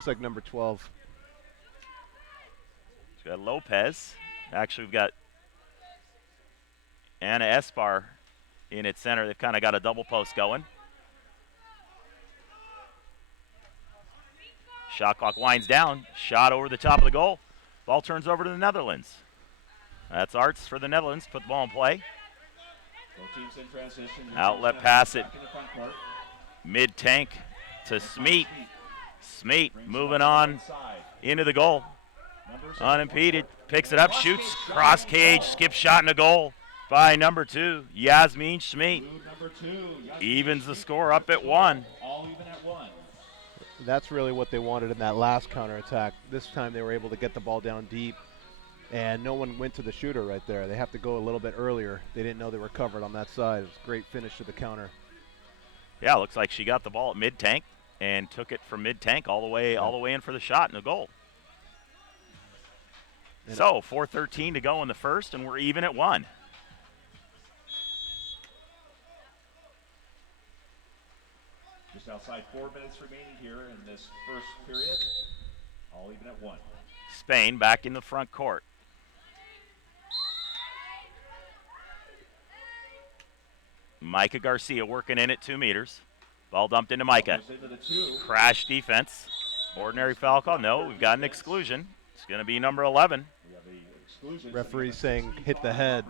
It's like number 12. We've got Lopez. Actually, we've got Anna Espar in its center. They've kind of got a double post going. Shot clock winds down. Shot over the top of the goal. Ball turns over to the Netherlands. That's Arts for the Netherlands. Put the ball in play. Outlet pass it. Mid-tank to Smeet. Smeet moving on into the goal. Unimpeded. Picks it up, shoots. Cross cage, skip shot in the goal by number 2, Yasmin Smeet. Evens the score up at 1. That's really what they wanted in that last counterattack. This time they were able to get the ball down deep, and no one went to the shooter right there. They have to go a little bit earlier. They didn't know they were covered on that side. It was a great finish to the counter. Yeah, looks like she got the ball at mid-tank and took it from mid-tank all the way in for the shot and the goal. And so 4:13 to go in the first, and we're even at 1. Just outside 4 minutes remaining here in this first period. All even at 1. Spain back in the front court. Micah Garcia working in at 2 meters. Ball dumped into Micah. Crash defense. Ordinary foul call. No, we've got an exclusion. It's going to be number 11. Referee saying hit the head.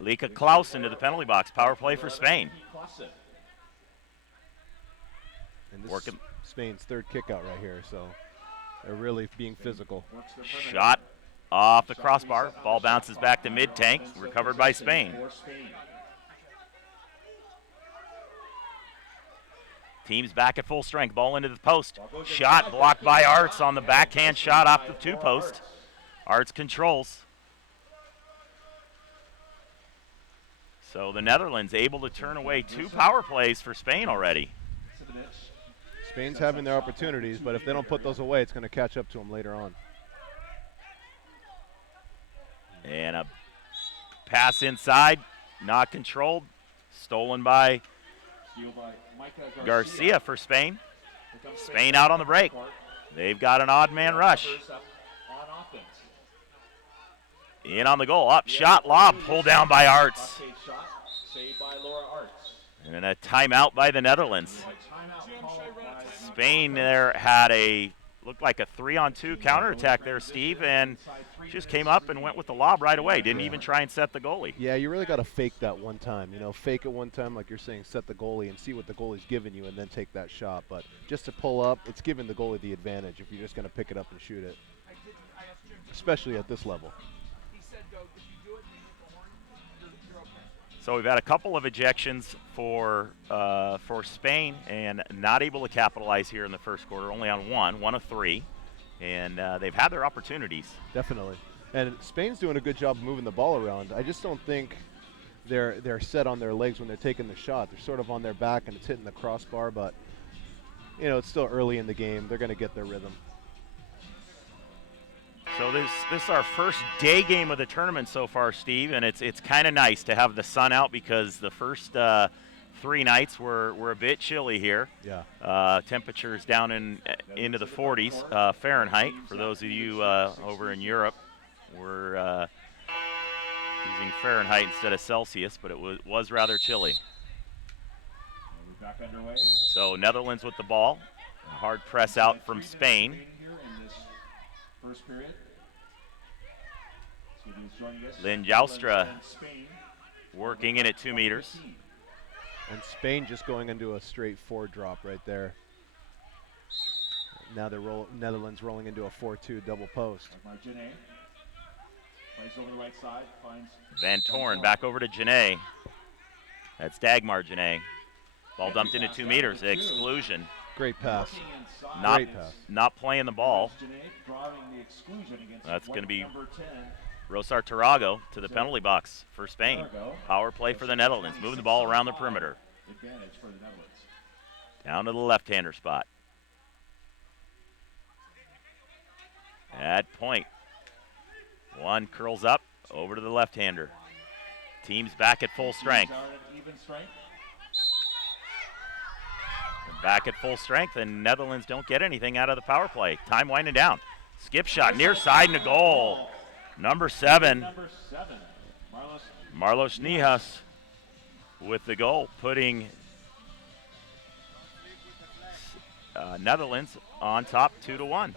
Lika Klaus into the penalty box. Power play for Spain. And this is Spain's third kick out right here, so they're really being physical. Shot off the crossbar. Ball bounces back to mid-tank. Recovered by Spain. Team's back at full strength. Ball into the post. Shot blocked by Arts on the backhand shot off the 2 post. Arts controls. So the Netherlands able to turn away 2 power plays for Spain already. Spain's having their opportunities, but if they don't put those away, it's going to catch up to them later on. And a pass inside, not controlled, stolen by Garcia for Spain. Spain out on the break. They've got an odd man rush. In on the goal, up, shot, lob, pulled down by Arts. And a timeout by the Netherlands. Spain there had looked like a 3-on-2 counterattack there, Steve, and just came up and went with the lob right away. Didn't even try and set the goalie. Yeah, you really got to fake that one time. Fake it one time, like you're saying, set the goalie and see what the goalie's giving you and then take that shot. But just to pull up, it's giving the goalie the advantage if you're just going to pick it up and shoot it, especially at this level. So we've had a couple of ejections for Spain and not able to capitalize here in the first quarter, only on one of 3. And they've had their opportunities. Definitely. And Spain's doing a good job of moving the ball around. I just don't think they're set on their legs when they're taking the shot. They're sort of on their back and it's hitting the crossbar, but it's still early in the game. They're going to get their rhythm. So this is our first day game of the tournament so far, Steve, and it's kind of nice to have the sun out because the first 3 nights were a bit chilly here. Yeah. Temperatures down into the 40s Fahrenheit. For those of you over in Europe, we're using Fahrenheit instead of Celsius, but it was rather chilly. So Netherlands with the ball. A hard press out from Spain. First period. Lynn Joustra working in at 2 meters. And Spain just going into a straight 4 drop right there. Now Netherlands rolling into a 4-2 double post. Van Torn back over to Janae. That's Dagmar Janae. Ball dumped into 2 meters. Exclusion. Great pass. Not playing the ball. That's going to be Rosar Tarago to the penalty box for Spain. Power play for the Netherlands. Moving the ball around the perimeter. Down to the left-hander spot. At point. One curls up over to the left-hander. Team's back at full strength. back at full strength, and Netherlands don't get anything out of the power play. Time winding down. Skip shot, near side, and a goal. Number 7, Marlos Nijas with the goal, putting Netherlands on top 2-1.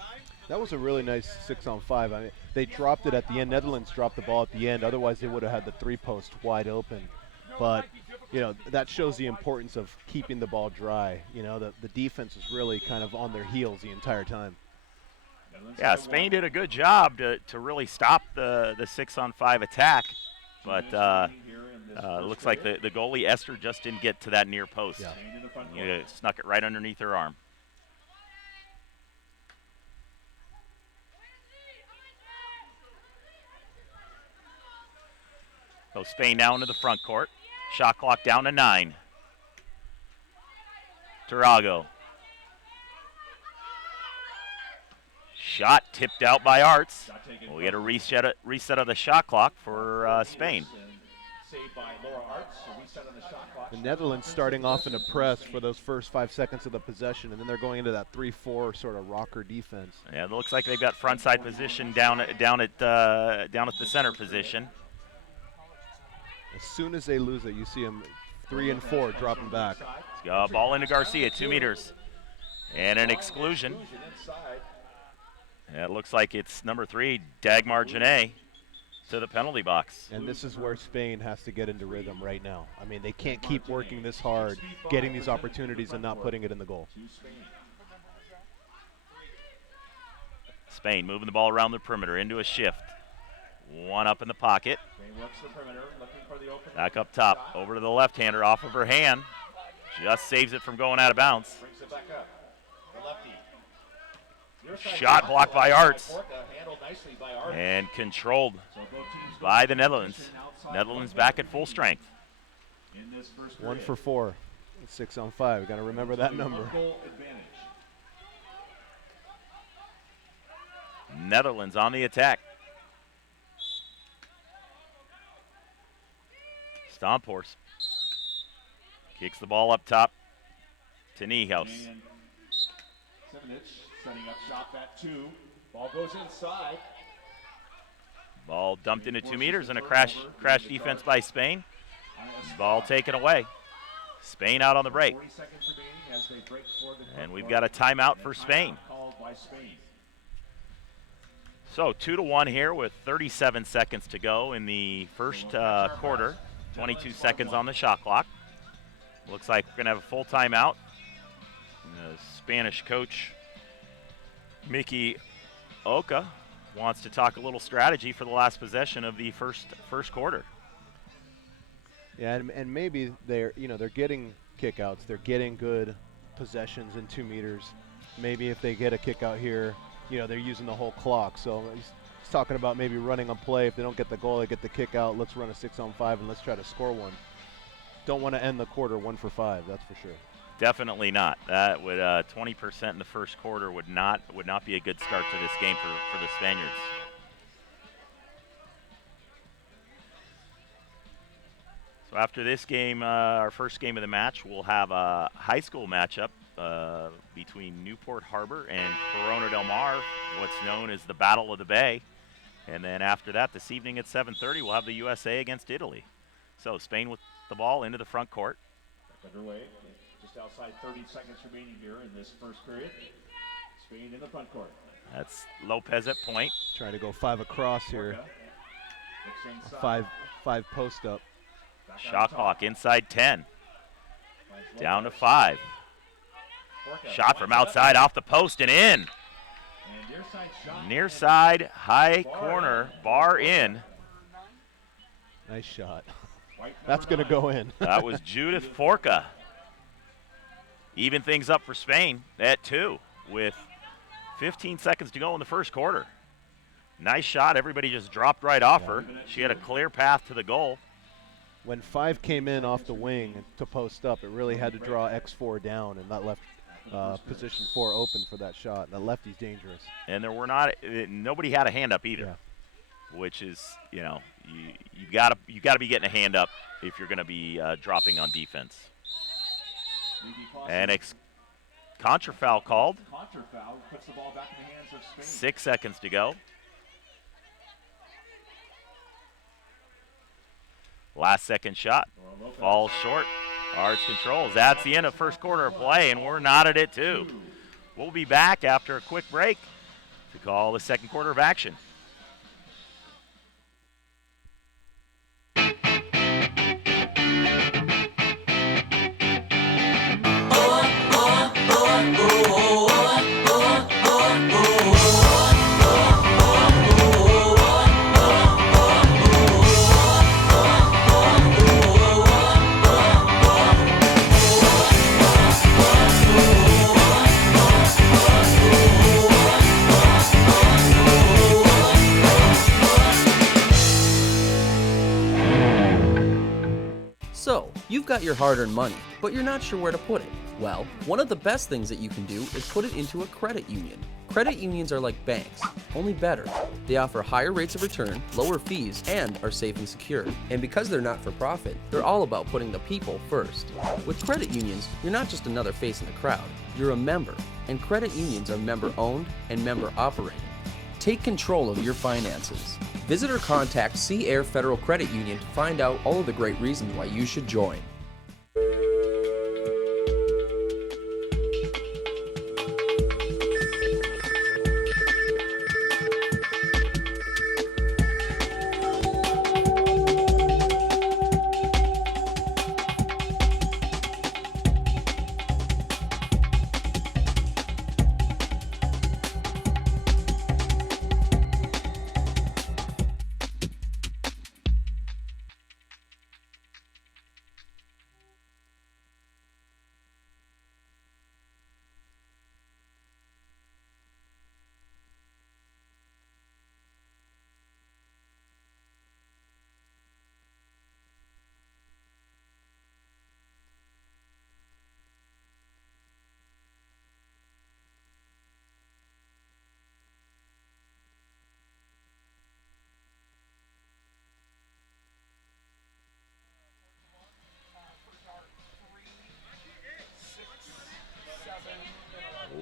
That was a really nice 6-on-5. I mean, they dropped it at the end. Netherlands dropped the ball at the end. Otherwise, they would have had the 3-post wide open. But, that shows the importance of keeping the ball dry. The defense is really kind of on their heels the entire time. Yeah, Spain did a good job to really stop the 6-on-5 attack. But looks like the goalie, Esther, just didn't get to that near post. Yeah. He snuck it right underneath her arm. So Spain now into the front court. Shot clock down to 9. Tarago. Shot tipped out by Arts. We'll get a reset of the shot clock for Spain. The Netherlands starting off in a press for those first 5 seconds of the possession, and then they're going into that 3-4 sort of rocker defense. Yeah, it looks like they've got front side position down at the center position. As soon as they lose it, you see them 3 and 4 dropping back. Ball into Garcia, 2 meters. And an exclusion. Yeah, it looks like it's number 3, Dagmar Janae, to the penalty box. And this is where Spain has to get into rhythm right now. I mean, they can't keep working this hard, getting these opportunities and not putting it in the goal. Spain moving the ball around the perimeter into a shift. One up in the pocket. Back up top, over to the left-hander, off of her hand. Just saves it from going out of bounds. Shot blocked by Arts. And controlled by the Netherlands. Netherlands back at full strength. 1 for 4. 6-on-5. Got to remember that number. Netherlands on the attack. Stomphorst kicks the ball up top to Niehaus. Setting up shop at 2. Ball goes inside. Ball dumped into 2 meters and a crash defense by Spain. Ball taken away. Spain out on the break. And we've got a timeout for Spain. So 2-1 here with 37 seconds to go in the first quarter. 22 seconds on the shot clock. Looks like we're going to have a full timeout. The Spanish coach, Mickey Oka, wants to talk a little strategy for the last possession of the first quarter. Yeah, and maybe they're getting kickouts. They're getting good possessions in 2 meters. Maybe if they get a kick out here, they're using the whole clock. So he's talking about maybe running a play. If they don't get the goal, they get the kick out. Let's run a 6-on-5 and let's try to score one. Don't want to end the quarter 1 for 5. That's for sure. Definitely not. That would 20% in the first quarter would not be a good start to this game for the Spaniards. So after this game, our first game of the match, we'll have a high school matchup between Newport Harbor and Corona del Mar, what's known as the Battle of the Bay. And then after that, this evening at 7:30, we'll have the USA against Italy. So Spain with the ball into the front court. Underway. Just outside 30 seconds remaining here in this first period. Spain in the front court. That's Lopez at point. Trying to go 5 across here. 5 post up. Shot clock inside 10. Down to 5. Shot from outside off the post and in. Near side, high corner, bar in. Nice shot. That's going to go in. That was Judith Forca. Even things up for Spain at 2 with 15 seconds to go in the first quarter. Nice shot. Everybody just dropped right off her. She had a clear path to the goal. When 5 came in off the wing to post up, it really had to draw X4 down, and that left position 4 open for that shot. And that lefty's dangerous. And there were nobody had a hand up either, which is, you got to be getting a hand up if you're going to be dropping on defense. And Contra foul called. Contra foul puts the ball back in the hands of Spain. 6 seconds to go. Last second shot. Falls short. Arts controls. That's the end of first quarter of play, and we're not at it too. We'll be back after a quick break to call the second quarter of action. So, you've got your hard-earned money, but you're not sure where to put it. Well, one of the best things that you can do is put it into a credit union. Credit unions are like banks, only better. They offer higher rates of return, lower fees, and are safe and secure. And because they're not for profit, they're all about putting the people first. With credit unions, you're not just another face in the crowd, you're a member. And credit unions are member-owned and member-operated. Take control of your finances. Visit or contact Sea Air Federal Credit Union to find out all of the great reasons why you should join.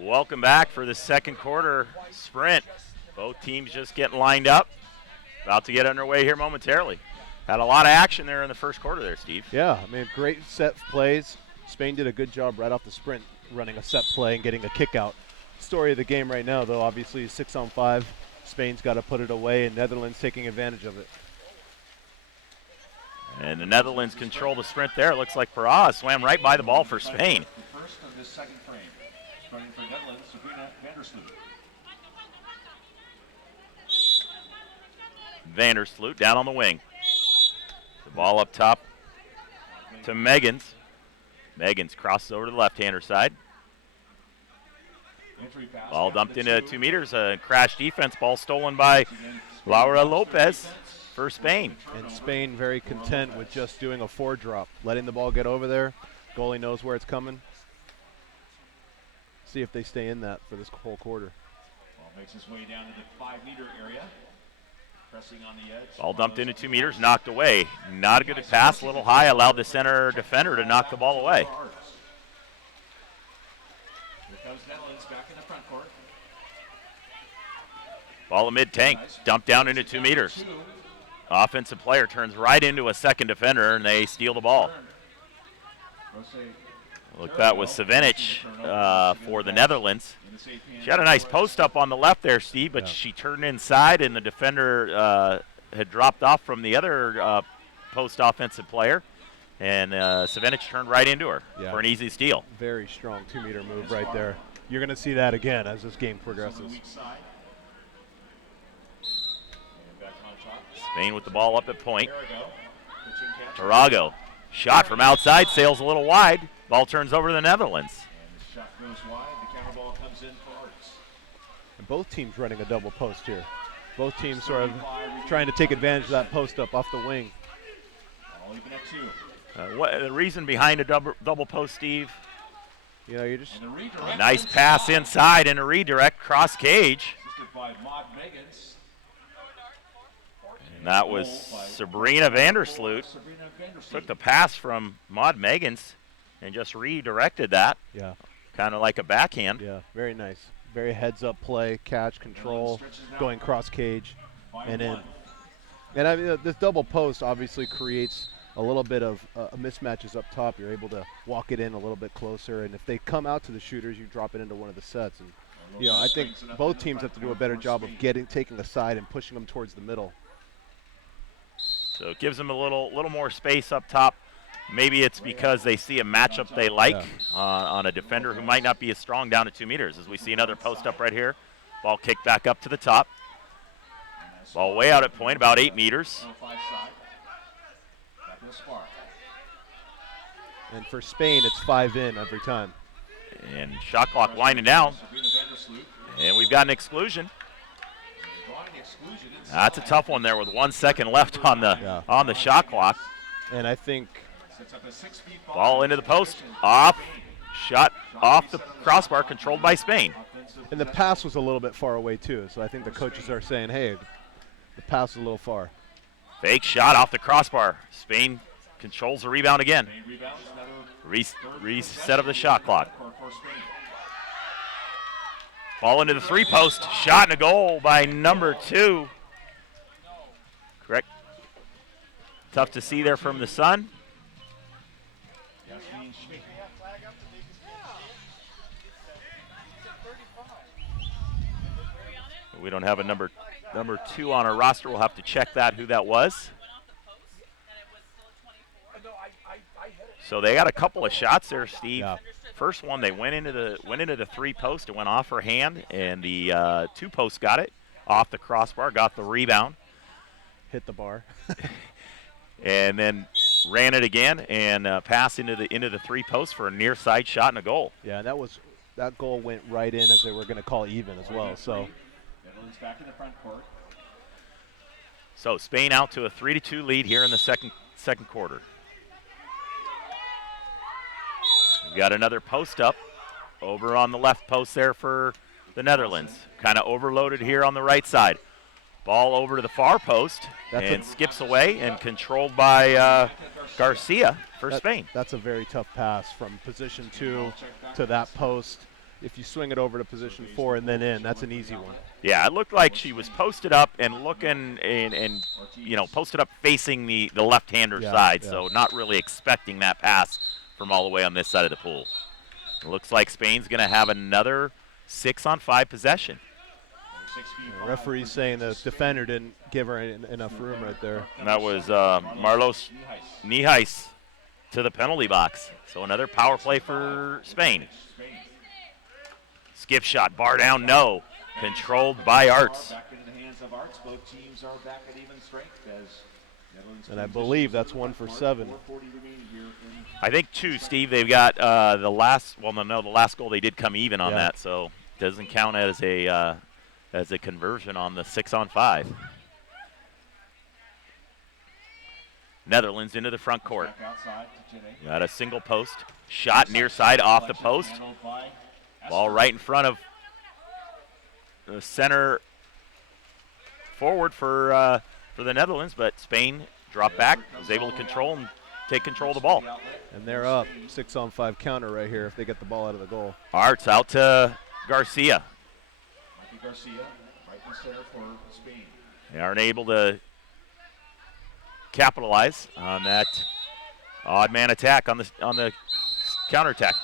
Welcome back for the second quarter sprint. Both teams just getting lined up. About to get underway here momentarily. Had a lot of action there in the first quarter there, Steve. Yeah, I mean, great set plays. Spain did a good job right off the sprint, running a set play and getting a kick out. Story of the game right now, though, obviously 6-on-5. Spain's got to put it away, and Netherlands taking advantage of it. And the Netherlands control the sprint there. It looks like Parra swam right by the ball for Spain. The first of this second frame. Starting for Netherlands, Sabrina Vandersloot down on the wing. The ball up top to Meggans. Meggans crosses over to the left-hander side. Ball dumped into 2 meters. A crash defense. Ball stolen by Laura Lopez for Spain. And Spain very content with just doing a 4-drop, letting the ball get over there. Goalie knows where it's coming. See if they stay in that for this whole quarter. Ball makes its way down to the 5-meter area. Pressing on the edge. Ball dumped into 2 meters, knocked away. Not a good pass, a little high, allowed the center defender to knock the ball away. Here comes Netherlands back in the front court. Ball a mid-tank, dumped down into 2 meters. Offensive player turns right into a second defender, and they steal the ball. Look, that was Savinic for the Netherlands. She had a nice post up on the left there, Steve, but she turned inside, and the defender had dropped off from the other post offensive player, and Savinic turned right into her for an easy steal. Very strong 2-meter move right there. You're going to see that again as this game progresses. Spain with the ball up at point. Tarago, shot from outside, sails a little wide. Ball turns over to the Netherlands. And the shot goes wide. The counter ball comes in for Arts. And both teams running a double post here. Both teams sort of trying to take advantage of that post up off the wing. All even at 2. What the reason behind a double post, Steve? You know, you just a nice pass inside and a redirect cross cage. Assisted by Maud Meggans. And that was Sabrina Vandersloot. Took the pass from Maud Meggans and just redirected that. Yeah. kind of like a backhand. Yeah, very nice. Very heads-up play, catch, control, going cross cage, and in. And I mean, this double post obviously creates a little bit of mismatches up top. You're able to walk it in a little bit closer, and if they come out to the shooters, you drop it into one of the sets. And I think both teams have to do a better job of taking the side and pushing them towards the middle. So it gives them a little more space up top. Maybe it's because they see a matchup they like on a defender who might not be as strong down to 2 meters. As we see another post up right here. Ball kicked back up to the top. Ball way out at point, about 8 meters. And for Spain, it's 5 in every time. And shot clock winding down. And we've got an exclusion. That's a tough one there with 1 second left on the shot clock. And I think ball into the post, shot off the crossbar, controlled by Spain. And the pass was a little bit far away too, so I think the coaches are saying, hey, the pass is a little far. Fake shot off the crossbar. Spain controls the rebound again. Reset of the shot clock. Ball into the 3-post, shot and a goal by number 2. Correct. Tough to see there from the sun. We don't have a number 2 on our roster. We'll have to check that, who that was. So they got a couple of shots there, Steve. Yeah. First one, they went into the 3-post. It went off her hand, and the 2-post got it off the crossbar, got the rebound. Hit the bar. And then ran it again and passed into the 3-post for a near side shot and a goal. Yeah, that goal went right in as they were going to call even as well. So Spain out to a 3-2 lead here in the second quarter. We've got another post up over on the left post there for the Netherlands. Kind of overloaded here on the right side. Ball over to the far post and skips away and controlled by Garcia for Spain. That's a very tough pass from position 2 to that post. If you swing it over to position 4 and then in, that's an easy one. Yeah, it looked like she was posted up and looking and posted up facing the left-hander side, so not really expecting that pass from all the way on this side of the pool. It looks like Spain's going to have another 6-on-5 possession. The referee's saying the defender didn't give her enough room right there. And that was Marlos Nihais to the penalty box. So another power play for Spain. Skip shot, bar down, no. Controlled by Arts. And I believe that's 1 for 7. I think 2, Steve. They've got the last goal they did come even on that, so doesn't count as a conversion on the 6-on-5. Netherlands into the front court. Got a single post. Shot near side off the post. Ball right in front of the center forward for the Netherlands, but Spain dropped back, was able to take control of the ball. And they're up 6-on-5 counter right here if they get the ball out of the goal. Arts out to Garcia. They aren't able to capitalize on that odd man attack on the counterattack.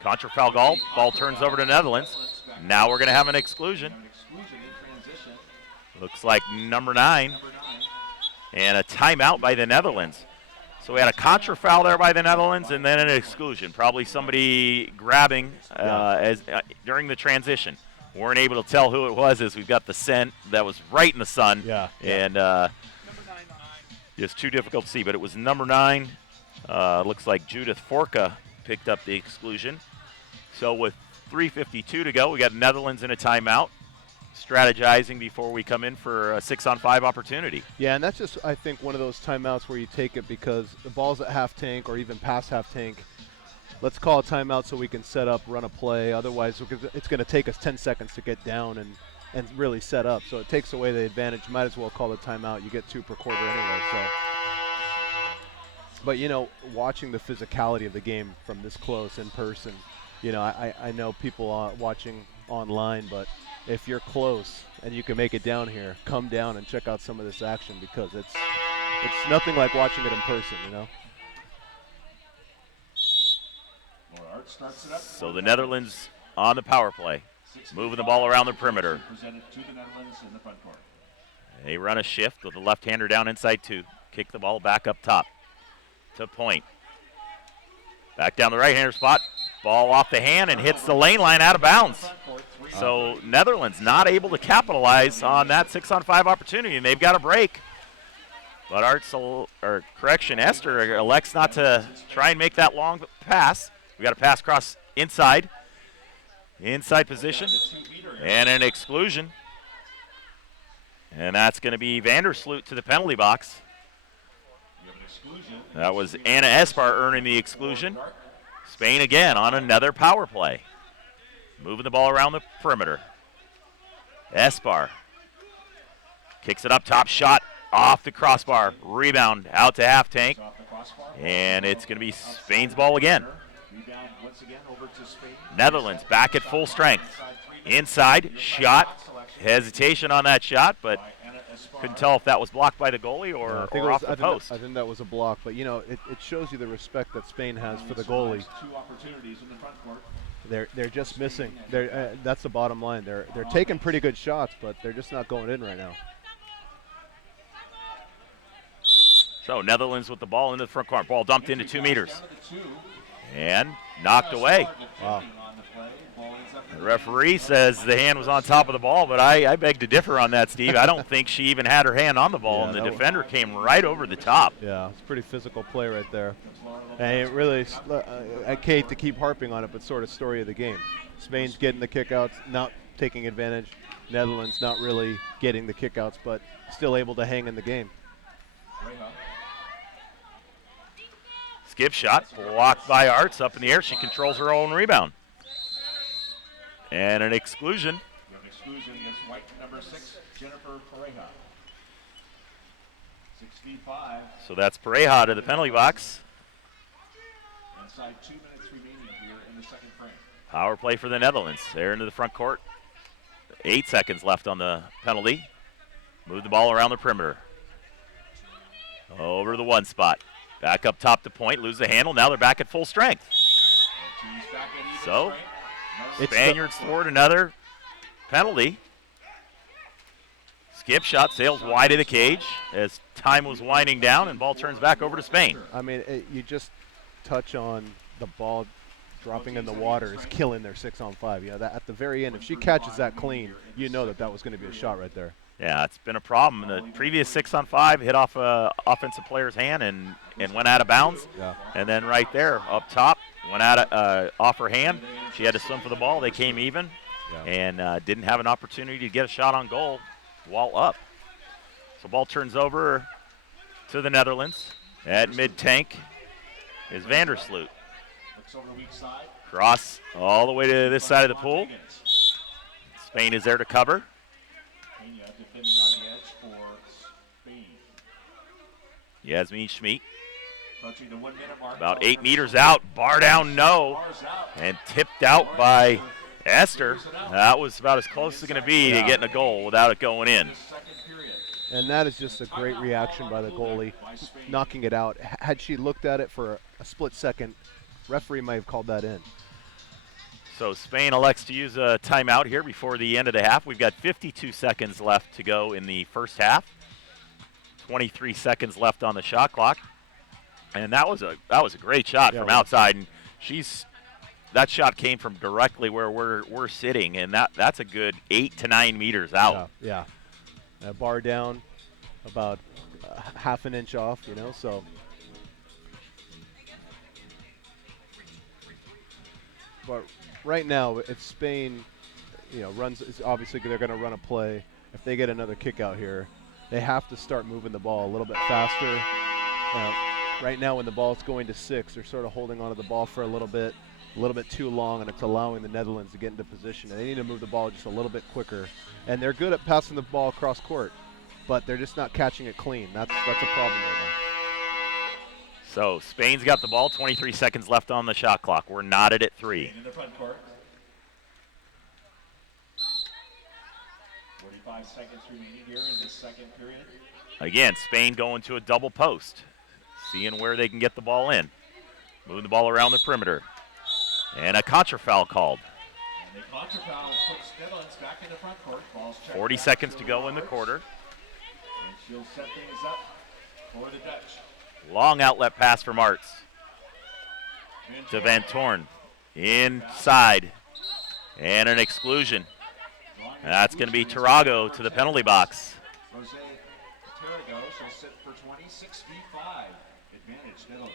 Contra foul goal. Ball turns over to Netherlands. Now we're going to have an exclusion. Looks like number 9. And a timeout by the Netherlands. So we had a contra foul there by the Netherlands and then an exclusion. Probably somebody grabbing during the transition. Weren't able to tell who it was as we've got the scent that was right in the sun. And just too difficult to see, but it was number 9. Looks like Judith Forka picked up the exclusion. So with 3:52 to go, we got Netherlands in a timeout, strategizing before we come in for a 6-on-5 opportunity. Yeah, and that's just, I think, one of those timeouts where you take it because the ball's at half tank or even past half tank. Let's call a timeout so we can set up, run a play. Otherwise, it's going to take us 10 seconds to get down and really set up. So it takes away the advantage. Might as well call a timeout. You get 2 per quarter anyway. So, but watching the physicality of the game from this close in person, you know, I know people are watching online, but if you're close and you can make it down here, come down and check out some of this action because it's nothing like watching it in person, you know. Laura Art starts it up. So the Netherlands on the power play, moving the ball around the perimeter. Presented to the Netherlands in the front court. They run a shift with the left-hander down inside 2. Kick the ball back up top to Point. Back down the right-hander spot. Ball off the hand and hits the lane line out of bounds. So Netherlands not able to capitalize on that 6-on-5 opportunity, and they've got a break. But Esther elects not to try and make that long pass. We got a pass cross inside position, and an exclusion. And that's going to be Vandersloot to the penalty box. That was Anna Espar earning the exclusion. Spain again on another power play. Moving the ball around the perimeter. Espar kicks it up top, shot off the crossbar. Rebound out to half tank. And it's going to be Spain's ball again. Netherlands back at full strength. Inside, shot. Hesitation on that shot, but couldn't tell if that was blocked by the goalie or off the post. I think that was a block, but you know, it shows you the respect that Spain has for the goalie. They're just missing. That's the bottom line. They're taking pretty good shots, but they're just not going in right now. So Netherlands with the ball into the front court. Ball dumped into 2 meters. And knocked away. Wow. The referee says the hand was on top of the ball, but I beg to differ on that, Steve. I don't think she even had her hand on the ball, and the defender came right over the top. Yeah, it's a pretty physical play right there. And it really, I hate to keep harping on it, but sort of story of the game. Spain's getting the kickouts, not taking advantage. Netherlands not really getting the kickouts, but still able to hang in the game. Skip shot, blocked by Arts up in the air. She controls her own rebound. And an exclusion. We have an exclusion against white number 6, Jennifer Pareja. 6'5". So that's Pareja to the penalty box. Inside 2 minutes remaining here in the second frame. Power play for the Netherlands. They're into the front court. 8 seconds left on the penalty. Move the ball around the perimeter. Over to the 1 spot. Back up top to Point. Lose the handle. Now they're back at full strength. So Spaniards thwart another penalty. Skip shot sails wide of the cage as time was winding down, and ball turns back over to Spain. I mean, you just touch on the ball dropping in the water is killing their 6-on-5. You know, that at the very end, if she catches that clean, you know that was going to be a shot right there. Yeah, it's been a problem. The previous 6-on-5 hit off a offensive player's hand and went out of bounds. Yeah. And then right there up top, went out off her hand. She had to swim for the ball. They came even and didn't have an opportunity to get a shot on goal while up. So ball turns over to the Netherlands. At mid-tank is Vandersloot. Cross all the way to this side of the pool. Spain is there to cover. Defending on the edge for Spain. Yasmin Schmid. Approaching the 1 minute mark. About 8 meters out. Bar down, no. And tipped out by Esther. That was about as close as it's going to be to getting a goal without it going in. And that is just a great reaction by the goalie, knocking it out. Had she looked at it for a split second, referee might have called that in. So Spain elects to use a timeout here before the end of the half. We've got 52 seconds left to go in the first half. 23 seconds left on the shot clock. And that was a great shot from outside. And that shot came from directly where we're sitting, and that's a good 8 to 9 meters out. Yeah. Bar down, about half an inch off, you know, so. But right now, if Spain, runs, obviously they're going to run a play. If they get another kick out here, they have to start moving the ball a little bit faster. Right now, when the ball's going to 6, they're sort of holding onto the ball for a little bit too long, and it's allowing the Netherlands to get into position. And they need to move the ball just a little bit quicker. And they're good at passing the ball across court, but they're just not catching it clean. That's a problem right now. So Spain's got the ball, 23 seconds left on the shot clock. We're knotted at 3. In the front court. 45 seconds remaining here in this second period. Again, Spain going to a double post, seeing where they can get the ball in. Moving the ball around the perimeter. And a contra foul called. And the contra foul puts Netherlands back in the front court. Ball's checked 40 back seconds to to go in the Roberts. quarter. And she'll set things up for the Dutch. Long outlet pass from Arts to Van Torn. Inside. And an exclusion. And that's going to be Tarago to the penalty box. Rose Tarago shall sit for 26 v 5. Advantage Netherlands.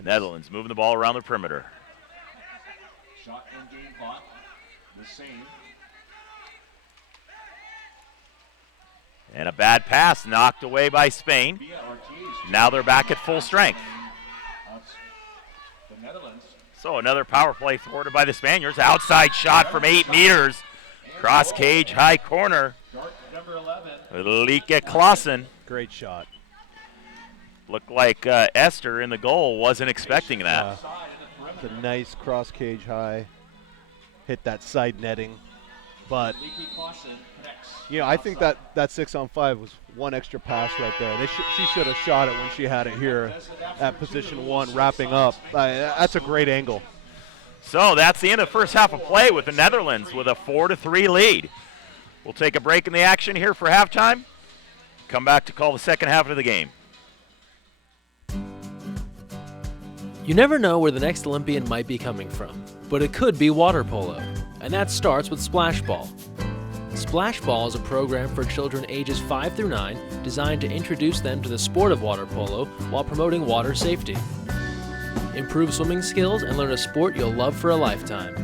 Netherlands moving the ball around the perimeter. Shot and game clock the same. And a bad pass knocked away by Spain. Via Ortiz. Now they're back at full strength. The Netherlands. So another power play thwarted by the Spaniards. Outside shot from 8 meters. Cross cage, high corner. Dart number 11. Lieke Klaassen. Great shot. Looked like Esther in the goal wasn't expecting that. Outside in the It's perimeter. a nice cross cage high. Hit that side netting. But, Lieke Klaassen connects. you know, I think that 6-on-5 was one extra pass right there. She should have shot it when she had it here at position 1, wrapping up. That's a great angle. So that's the end of the first half of play with the Netherlands with a 4-3 lead. We'll take a break in the action here for halftime. Come back to call the second half of the game. You never know where the next Olympian might be coming from, but it could be water polo, and that starts with Splash Ball. Splash Ball is a program for children ages 5 through 9 designed to introduce them to the sport of water polo while promoting water safety. Improve swimming skills and learn a sport you'll love for a lifetime.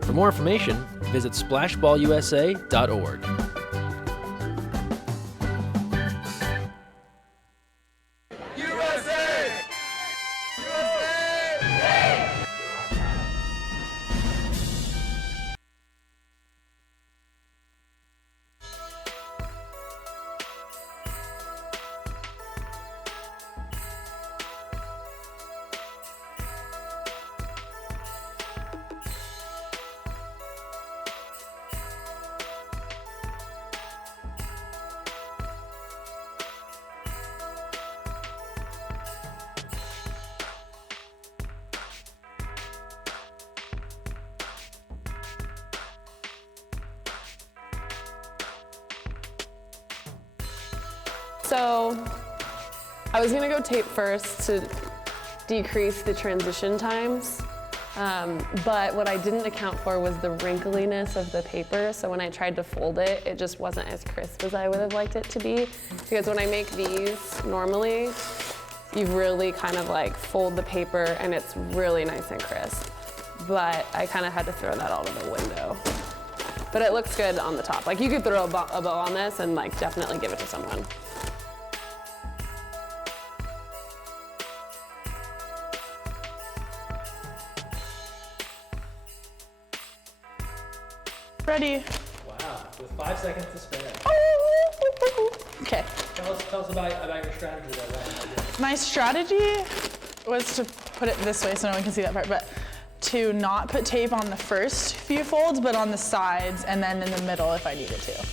For more information, visit splashballusa.org. So I was gonna go tape first to decrease the transition times, but what I didn't account for was the wrinkliness of the paper. So when I tried to fold it, it just wasn't as crisp as I would have liked it to be. Because when I make these normally, you really kind of like fold the paper and it's really nice and crisp. But I kind of had to throw that out of the window. But it looks good on the top. Like you could throw a bow on this and like definitely give it to someone. Ready. Wow, with 5 seconds to spare. Okay. Tell us about your strategy though, right? My strategy was to put it this way so no one can see that part, but to not put tape on the first few folds, but on the sides and then in the middle if I needed to.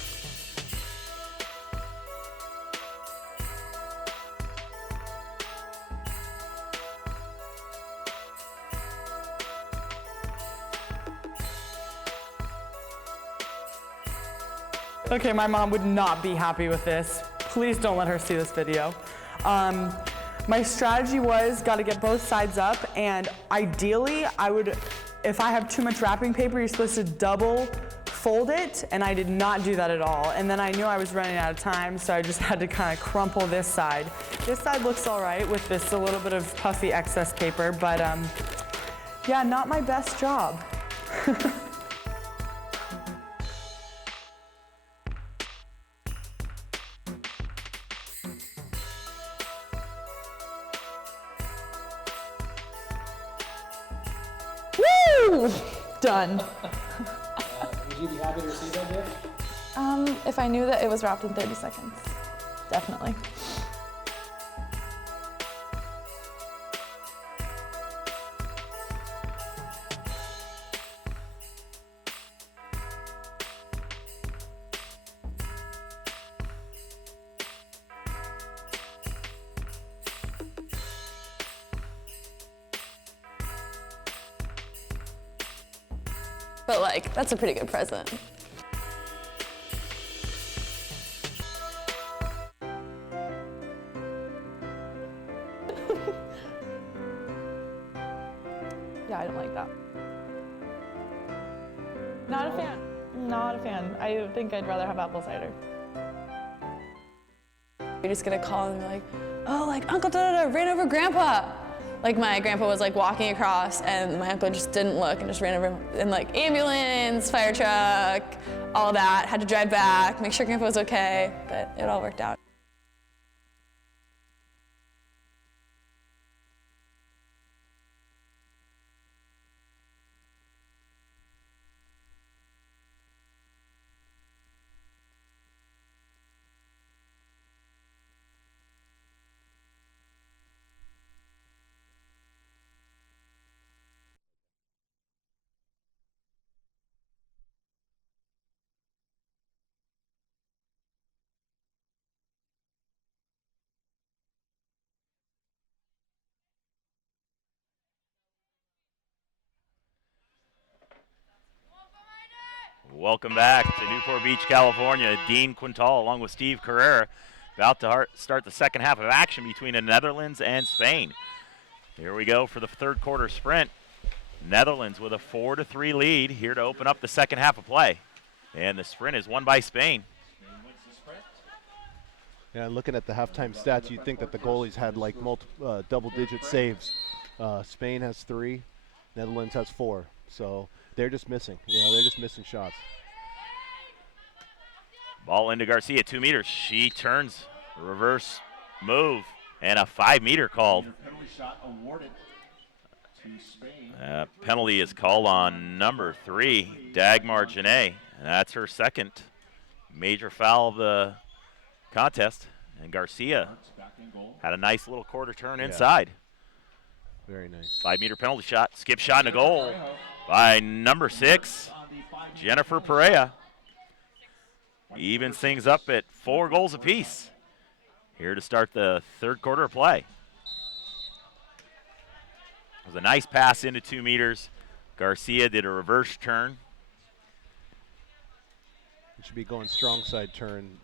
Okay, my mom would not be happy with this. Please don't let her see this video. My strategy was gotta get both sides up, and ideally if I have too much wrapping paper, you're supposed to double fold it, and I did not do that at all. And then I knew I was running out of time, so I just had to kind of crumple this side. This side looks all right with this a little bit of puffy excess paper, but yeah, not my best job. Woo! Done. Would you be happy to receive that gift? If I knew that it was wrapped in 30 seconds. definitely. But like, that's a pretty good present. Yeah, I don't like that. Not a fan. Not a fan. I think I'd rather have apple cider. You're just gonna call and be like, oh, like Uncle da-da-da ran over Grandpa. Like my grandpa was like walking across and my uncle just didn't look and just ran over him. And like ambulance, fire truck, all that. Had to drive back, make sure Grandpa was okay, but it all worked out. Welcome back to Newport Beach, California. Dean Quintal along with Steve Carrera about to start the second half of action between the Netherlands and Spain. Here we go for the third quarter sprint. Netherlands with a 4-3 lead here to open up the second half of play. And the sprint is won by Spain. Yeah, looking at the halftime stats, you'd think that the goalies had like double-digit saves. Spain has 3, Netherlands has 4. So they're just missing. They're just missing shots. Ball into Garcia, 2 meters. She turns, reverse move, and a 5-meter called. Penalty shot awarded to Spain. Penalty is called on number 3, Dagmar Janae. That's her second major foul of the contest. And Garcia had a nice little quarter turn inside. Very nice. 5-meter penalty shot, skip shot and a goal by number 6, Jennifer Perea. Evens things up at 4 goals apiece. Here to start the third quarter of play. It was a nice pass into 2 meters. Garcia did a reverse turn. It should be going strong side turn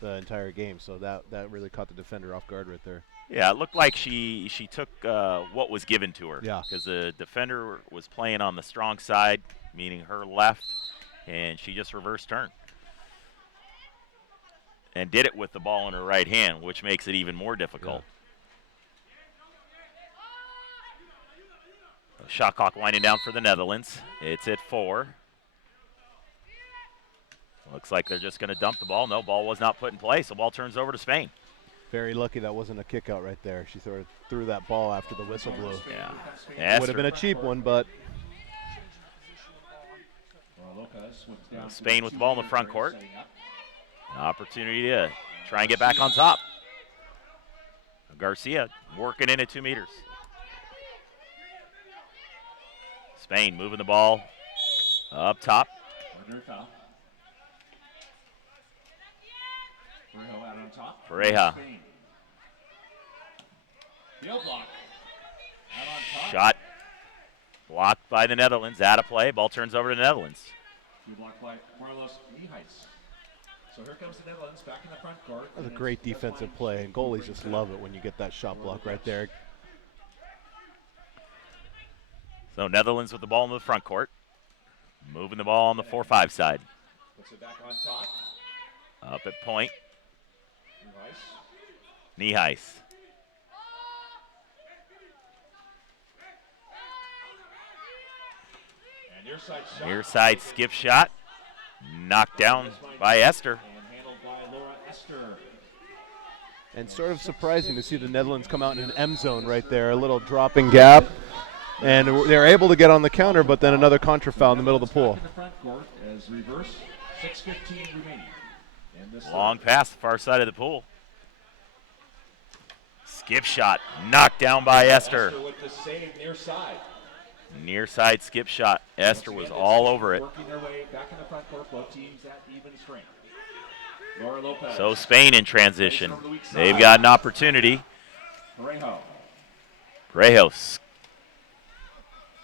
the entire game, so that really caught the defender off guard right there. Yeah, it looked like she took what was given to her. Yeah. Because the defender was playing on the strong side, meaning her left, and she just reverse turned. And did it with the ball in her right hand, which makes it even more difficult. Yeah. Shot clock winding down for the Netherlands. It's at 4. Looks like they're just going to dump the ball. No, ball was not put in play, so ball turns over to Spain. Very lucky that wasn't a kick out right there. She sort of threw that ball after the whistle blew. Yeah. It would have been a cheap one, but. Spain with the ball in the front court. An opportunity to try and get back on top. Garcia working in at 2 meters. Spain moving the ball up top. Pareja. Shot blocked by the Netherlands. Out of play. Ball turns over to the Netherlands. Blocked by Carlos Mihais. So here comes the Netherlands back in the front court. That's a great defensive play, and goalies just love it when you get that shot block right there. So Netherlands with the ball in the front court. Moving the ball on the 4-5 side. Puts it back on top. Up at point. Mihais. Near side skip shot. Knocked down by Esther. And sort of surprising to see the Netherlands come out in an M zone right there, a little dropping gap. And they're able to get on the counter, but then another contra foul in the middle of the pool. Long pass, far side of the pool. Skip shot knocked down by Esther. With the save near side. Near side skip shot. Esther was all over it. Working their way back in the front court, both teams at even strength. Laura Lopez. So Spain in transition. They've got an opportunity. Grejos.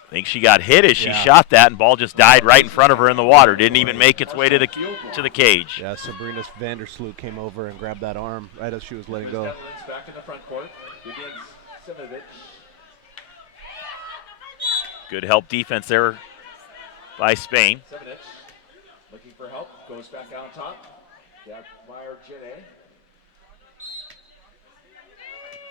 I think she got hit as she shot that, and ball just died right in front of her in the water. Didn't even make its way to the cage. Yeah, Sabrina Vandersloot came over and grabbed that arm right as she was letting go. Back in the front court. Good help defense there by Spain. Looking for help, goes back out on top. Meyer Jene.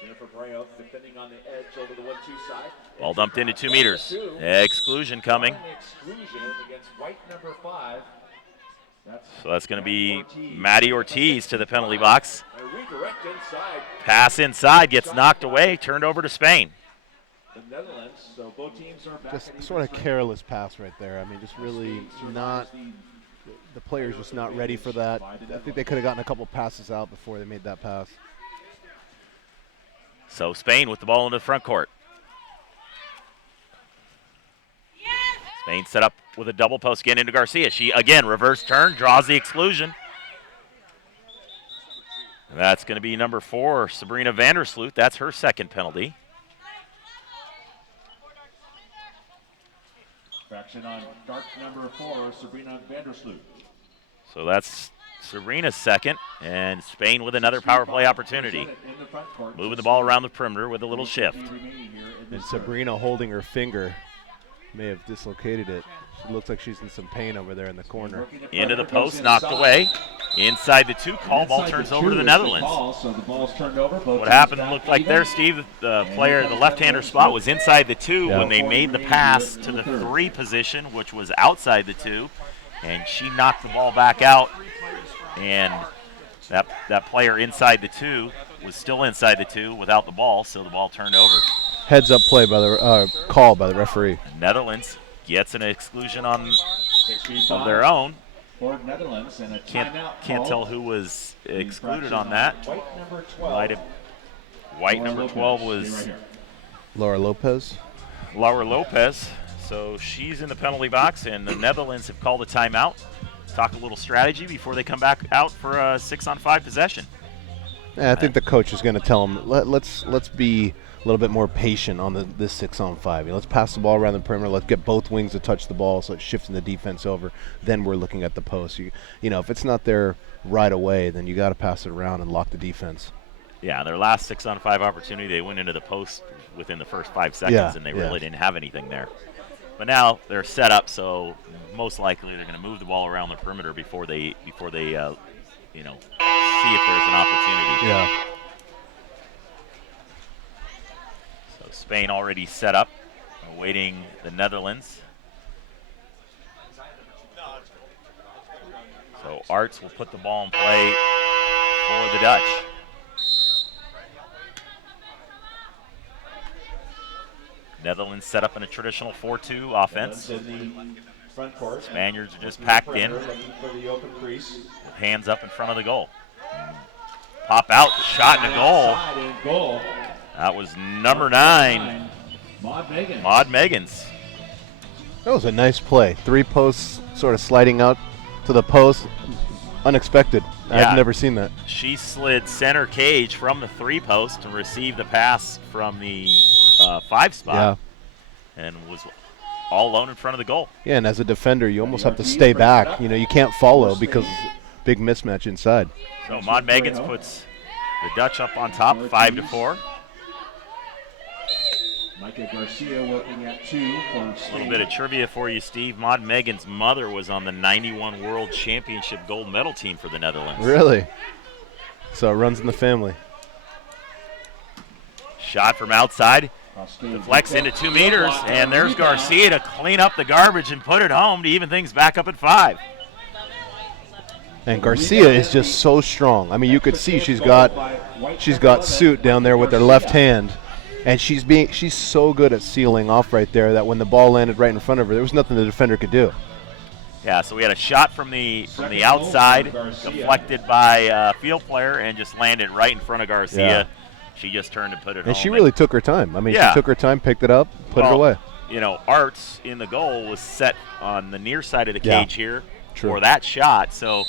Jennifer Brayo defending on the edge over the 1-2 side. Ball dumped into 2 meters. Exclusion coming. Exclusion against white number 5. So that's going to be Maddie Ortiz to the penalty box. Pass inside, gets knocked away, turned over to Spain. The Netherlands, so both teams are back. Just sort of careless pass right there. I mean, just really not, the player's just not ready for that. I think they could have gotten a couple passes out before they made that pass. So Spain with the ball into the front court. Spain set up with a double post again into Garcia. She, again, reverse turn, draws the exclusion. And that's going to be number 4, Sabrina Vandersloot. That's her second penalty. Fraction on dark number 4, Sabrina Vandersloot. So that's Sabrina's second, and Spain with another power play opportunity. Moving the ball around the perimeter with a little shift. And Sabrina holding her finger may have dislocated it. She looks like she's in some pain over there in the corner. Into the post, knocked away. Inside the 2 call, ball turns over to the Netherlands. What happened looked like there, Steve, the player, the left-hander spot was inside the 2 when they made the pass to the 3 position, which was outside the 2, and she knocked the ball back out, and that player inside the 2 was still inside the 2 without the ball, so the ball turned over. Heads up play by the call by the referee. Netherlands gets an exclusion on of their own. For Netherlands and a Can't tell who was excluded on that. White number 12. White number 12 was Laura Lopez. Laura Lopez. So she's in the penalty box, and the Netherlands have called a timeout. Talk a little strategy before they come back out for a 6-on-5 possession. Yeah, I think the coach is going to tell them, let's be a little bit more patient on this 6-on-5. Let's pass the ball around the perimeter. Let's get both wings to touch the ball so it's shifting the defense over. Then we're looking at the post. You know, if it's not there right away, then you got to pass it around and lock the defense. Yeah, their last 6-on-5 opportunity, they went into the post within the first 5 seconds, and they really didn't have anything there. But now they're set up, so most likely they're going to move the ball around the perimeter before they see if there's an opportunity. Yeah. So Spain already set up, awaiting the Netherlands. So Arts will put the ball in play for the Dutch. Netherlands set up in a traditional 4-2 offense. Spaniards are just packed in, with hands up in front of the goal. Pop out, shot and a goal. That was number 9, Maud Meggins. That was a nice play. 3 posts sort of sliding out to the post. Unexpected. Yeah. I've never seen that. She slid center cage from the 3 post to receive the pass from the 5 spot, and was all alone in front of the goal. Yeah, and as a defender, you almost have to stay back. You can't follow because big mismatch inside. So Maud Meggins puts the Dutch up on top, 5-4. Micah Garcia working at 2 for A little bit of trivia for you, Steve. Maud Meggins' mother was on the 91 World Championship gold medal team for the Netherlands. Really? So it runs in the family. Shot from outside. Deflects into 2 meters, and there's Garcia to clean up the garbage and put it home to even things back up at 5. And Garcia is just so strong. I mean, you could see she's got suit down there with her left hand, and she's so good at sealing off right there that when the ball landed right in front of her, there was nothing the defender could do. Yeah, so we had a shot from the outside, deflected by a field player, and just landed right in front of Garcia. She just turned and put it home. And she really took her time. I mean, Yeah. she took her time, picked it up, put it away. You know, Arts in the goal was set on the near side of the Yeah. cage here True. for that shot, so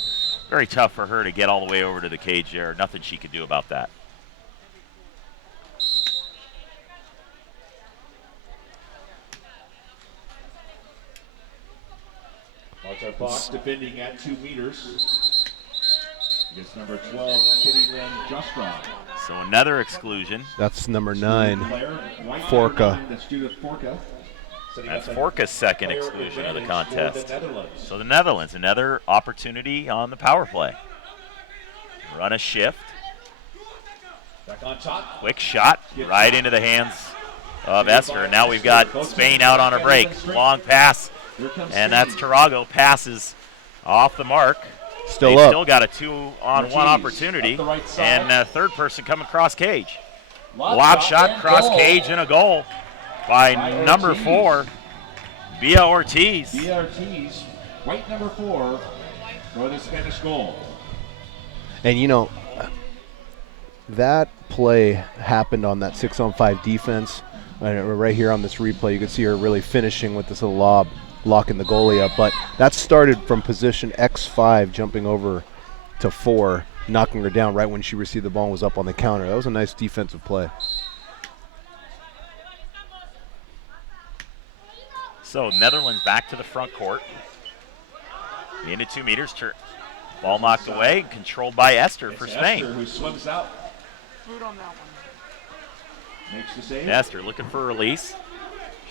very tough for her to get all the way over to the cage there. Nothing she could do about that. Marta Fox defending at 2 meters. Against number 12, Kitty Lynn Justra. So another exclusion. That's number 9, Player, white Forka. number 9, that's Judith Forka. Setting That's up a Forka's second player exclusion of the advantage for contest. the Netherlands. So the Netherlands, another opportunity on the power play. Run a shift. Back on top. Quick shot right into the hands of Esther. And now we've got Spain out on a break. Long pass. And that's Tarago. Passes off the mark. Still They've up. still got a 2-on-1 opportunity. And a third person coming cross cage. Lob shot, cross cage, and a goal by number 4, Bia Ortiz. Bia Ortiz, white number 4, for the Spanish goal. And you know, that play happened on that 6-on-5 defense. Right here on this replay, you can see her really finishing with this little lob, locking the goalie up. But that started from position X5, jumping over to 4, knocking her down right when she received the ball and was up on the counter. That was a nice defensive play. So Netherlands back to the front court. Into 2 meters. Ball knocked away, controlled by Esther for Spain. Esther, who swims out. Makes the save. Esther looking for a release.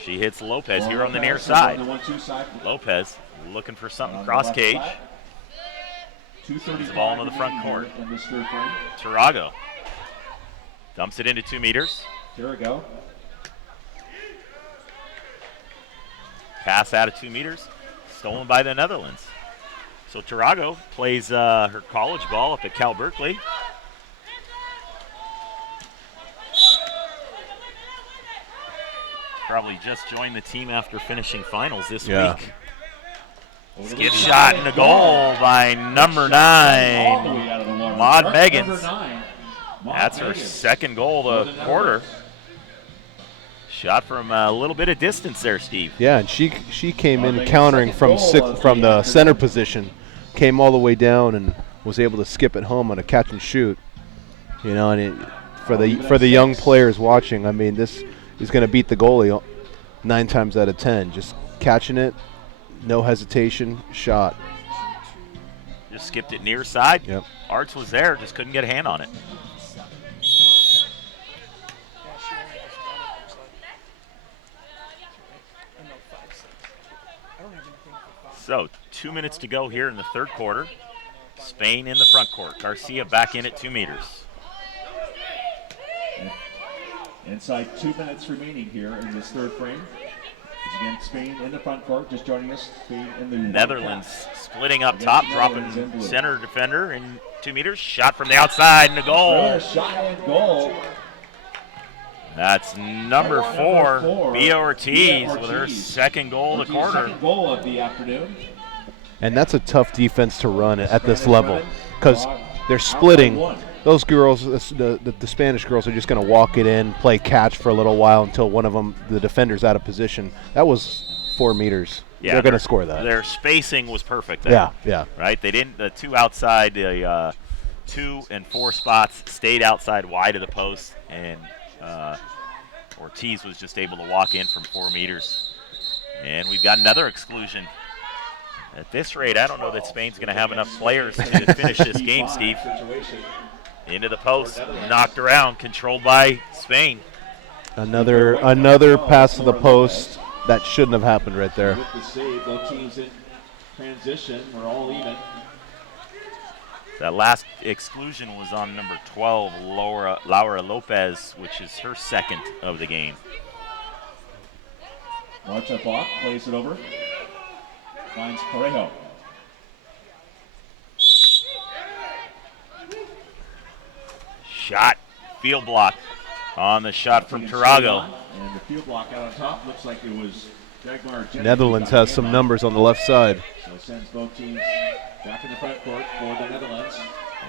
She hits Lopez here on the near side. Lopez looking for something cross cage. Puts the ball into the front court. Tarago dumps it into 2 meters. Tarago. Pass out of 2 meters. Stolen by the Netherlands. So Tarago plays her college ball up at Cal Berkeley. Probably just joined the team after finishing finals this week. Skip shot and a goal by number 9, Maud Meggins. That's her second goal of the quarter. Shot from a little bit of distance there, Steve. Yeah, and she came in countering from the center position, came all the way down and was able to skip it home on a catch and shoot. You know, and for the young players watching, I mean, this is going to beat the goalie 9 times out of 10. Just catching it, no hesitation, shot. Just skipped it near side. Yep. Arts was there, just couldn't get a hand on it. So 2 minutes to go here in the third quarter. Spain in the front court. Garcia back in at 2 meters. Inside 2 minutes remaining here in this third frame. It's again Spain in the front court, just joining us. Spain in the Netherlands splitting up top, dropping center defender in 2 meters. Shot from the outside and a goal. Shot and goal. That's number 4, Bia Ortiz, with her second goal of the quarter. Second goal of the afternoon. And that's a tough defense to run at this level because they're splitting. Those girls, the Spanish girls, are just going to walk it in, play catch for a little while until one of them, the defender's out of position. That was 4 meters. Yeah, they're going to score that. Their spacing was perfect there. Yeah. Right? They didn't, the 2 outside, the 2 and 4 spots stayed outside wide of the post, and Ortiz was just able to walk in from 4 meters. And we've got another exclusion. At this rate, I don't know that Spain's going to have enough players to finish this game, Steve. Into the post, knocked around, controlled by Spain. Another pass to the post that shouldn't have happened right there. With the save, both teams in transition. We're all even. That last exclusion was on number 12, Laura Lopez, which is her second of the game. Marta Bach plays it over. Finds Parejo. Shot, field block on the shot from Tarago. And the field block out on top looks like it was Dagmar Jennings. Netherlands has some numbers on the left side. So sends both teams back in the front court for the Netherlands.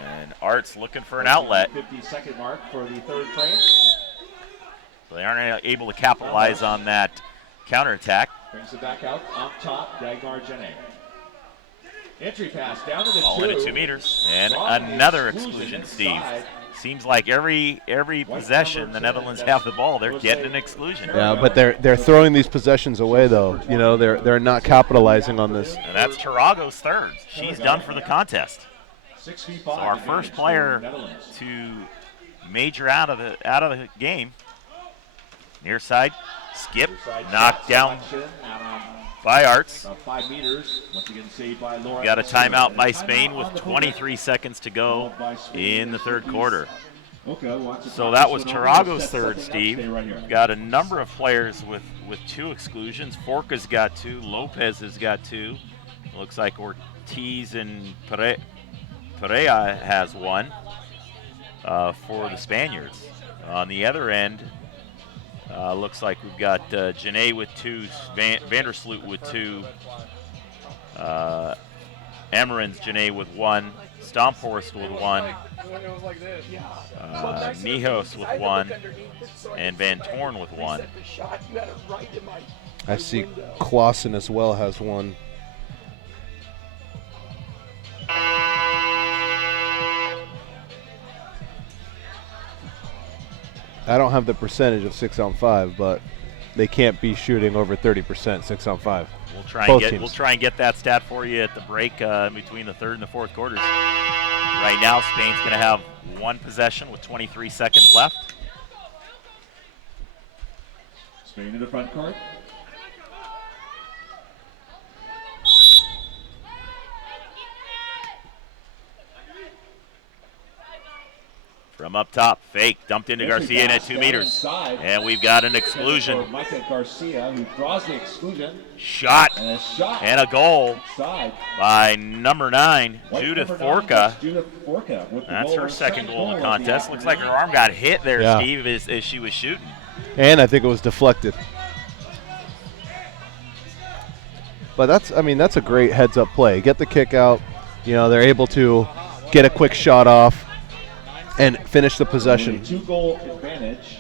And Art's looking for an outlet. 50-second mark for the third frame. So they aren't able to capitalize on that counterattack. Brings it back out on top, Dagmar Jene. Entry pass down to the All into 2 meters. And another exclusion, Steve. Seems like every possession the Netherlands have the ball, they're getting an exclusion. Yeah, but they're throwing these possessions away though. You know, they're not capitalizing on this. And that's Tarago's third. She's done for the contest. So our first player to major out of the game. Near side, skip, knocked down by Arts. 5 meters. Once again saved by Laura. Got a timeout by Spain with 23 seconds to go in the third quarter. So that was Tarago's third, Steve. Got a number of players with 2 exclusions. Forca's got 2. Lopez has got 2. Looks like Ortiz and Perea has 1 for the Spaniards. On the other end, looks like we've got Janae with 2, Vandersloot with 2, Emmerens Janae with 1, Stomphorst with 1, Nijos with 1, and Van Torn with 1. I see Clausen as well has 1. I don't have the percentage of 6-on-5, but they can't be shooting over 30% 6-on-5. We'll try and get that stat for you at the break between the third and the fourth quarters. Right now, Spain's going to have 1 possession with 23 seconds left. Spain in the front court. From up top, fake, dumped into Garcia in at 2 meters. And we've got an exclusion. Micah Garcia, who draws the exclusion. Shot. And a goal by number 9, Judith Forca. That's her second goal in the contest. Looks like her arm got hit there, yeah. Steve, as she was shooting. And I think it was deflected. But that's a great heads-up play. Get the kick out. You know, they're able to get a quick shot off and finish the possession. 2-goal advantage.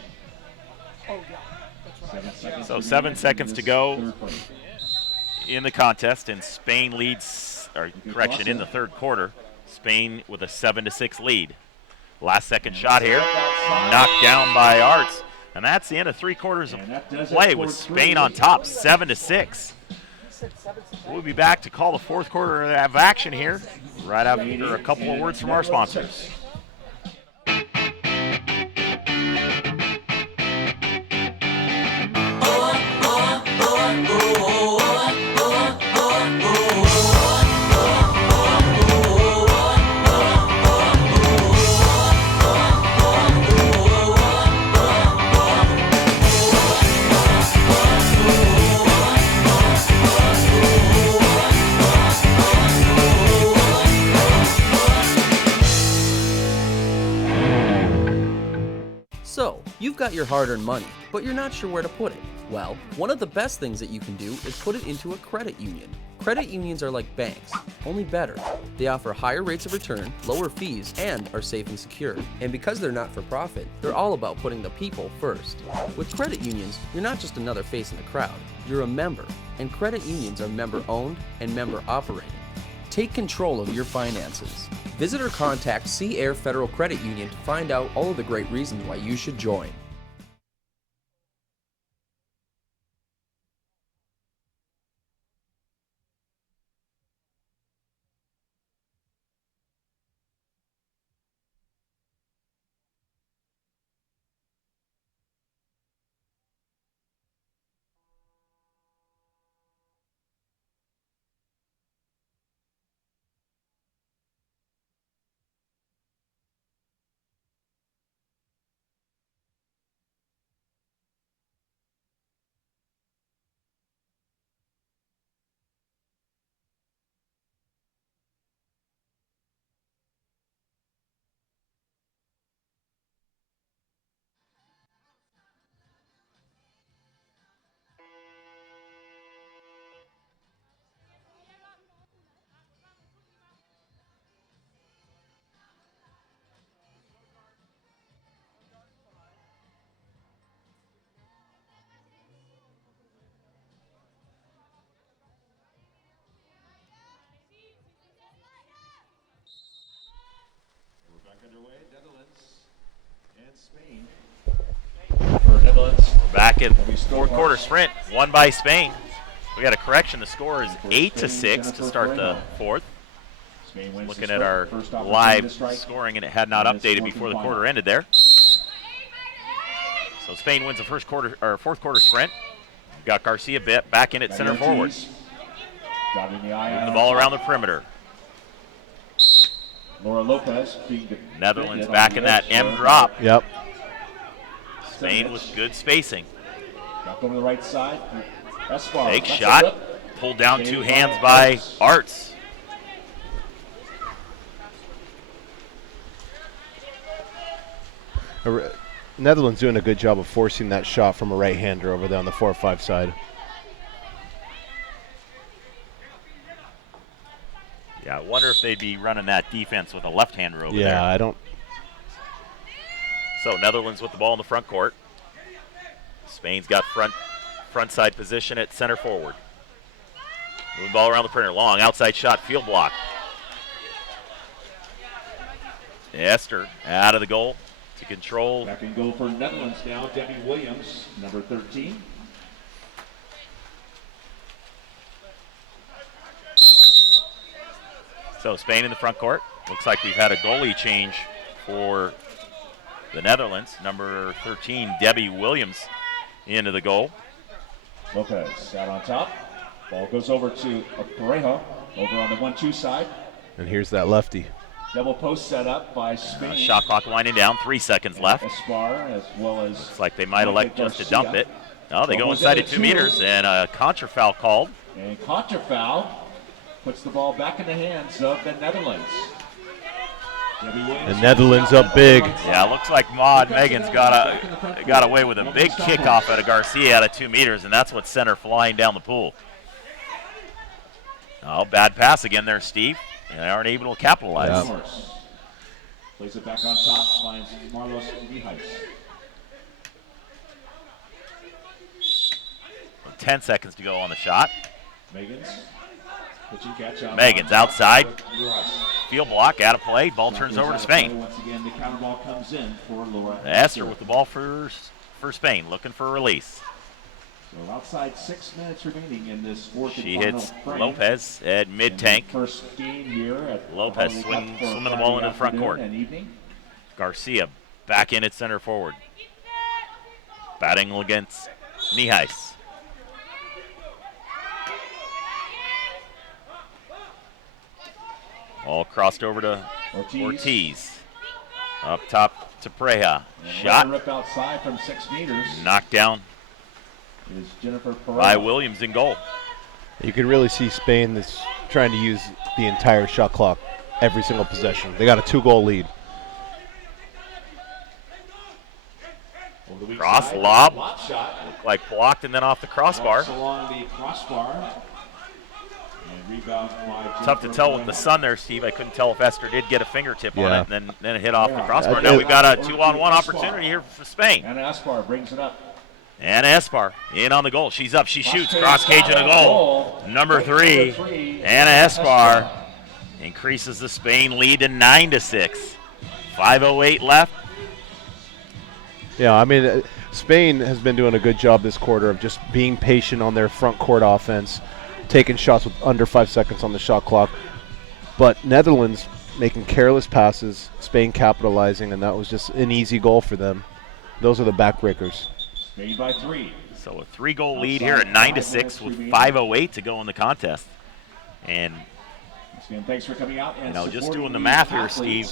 So 7 seconds to go in the contest, and Spain leads, or correction, in the third quarter. Spain with a 7-6 lead. Last second shot here, knocked down by Arts, and that's the end of 3 quarters of play with Spain on top, 7-6. We'll be back to call the fourth quarter of action here, right after a couple of words from our sponsors. So, you've got your hard-earned money, but you're not sure where to put it. Well, one of the best things that you can do is put it into a credit union. Credit unions are like banks, only better. They offer higher rates of return, lower fees, and are safe and secure. And because they're not for profit, they're all about putting the people first. With credit unions, you're not just another face in the crowd, you're a member. And credit unions are member-owned and member-operated. Take control of your finances. Visit or contact Sea Air Federal Credit Union to find out all of the great reasons why you should join. For Netherlands. Back at fourth quarter sprint, won by Spain. We got a correction. The score is 8-6 to start the fourth. Looking at our live scoring, and it had not updated before the quarter ended there. So Spain wins the fourth quarter sprint. Got Garcia back in at center forward. Moving the ball around the perimeter. Laura Lopez Netherlands back in that M drop. Yep. Spain with good spacing. Back over the right side. Esbar. Big shot. Pulled down two hands by Arts. Netherlands doing a good job of forcing that shot from a right-hander over there on the 4-5 side. Yeah, I wonder if they'd be running that defense with a left-hander over there. Yeah, I don't. So Netherlands with the ball in the front court. Spain's got front side position at center forward. Moving ball around the perimeter. Long outside shot, field block. Esther out of the goal to control. Back in goal for Netherlands now, Debbie Williams, number 13. So Spain in the front court. Looks like we've had a goalie change for the Netherlands. Number 13, Debbie Williams, into the goal. Lopez out on top. Ball goes over to Pareja over on the 1-2 side. And here's that lefty. Double post set up by Spain. Shot clock winding down, 3 seconds left. Esbar as well as. Looks like they might elect just to dump it. No, they go inside at 2 meters, and a contra foul called. And contra foul puts the ball back in the hands of the Netherlands. The Netherlands up big. Yeah, it looks like Maud Megan's got away with a big kickoff out of Garcia out of 2 meters, and that's what sent her flying down the pool. Oh, bad pass again there, Steve. And they aren't able to capitalize. Yeah. Plays it back on top, finds Marlos Mihais. 10 seconds to go on the shot. Megan's pitching catch out. Megan's outside. Field block, out of play. Ball turns over to Spain. Once again, the counter ball comes in for Laura. Esther with the ball for Spain, looking for a release. So outside 6 minutes remaining in this fourth. She hits Lopez at mid-tank. First game here at Lopez swimming the ball into the front court. Garcia back in at center forward. Batting against Mihais. All crossed over to Ortiz. Up top to Preja. Shot. Rip outside from 6 meters. Knocked down is Jennifer by Williams in goal. You can really see Spain that's trying to use the entire shot clock every single possession. They got a 2-goal lead. Cross lob. Looked like blocked and then off the crossbar. Along the crossbar. Tough to tell with the sun there, Steve. I couldn't tell if Esther did get a fingertip on it, and then it hit off the crossbar. Now we've got a 2-on-1 opportunity here for Spain. Anna Espar brings it up. Anna Espar in on the goal. She's up. She shoots. Cross cage and a goal. Number 3, Anna Espar increases the Spain lead to 9-6. 5:08 left. Yeah, I mean, Spain has been doing a good job this quarter of just being patient on their front court offense, taking shots with under 5 seconds on the shot clock. But Netherlands making careless passes, Spain capitalizing, and that was just an easy goal for them. Those are the backbreakers. Spain by 3. So a 3-goal lead here at 9-6 with 5:08 to go in the contest. And thanks for coming out. And just doing the math here, Steve.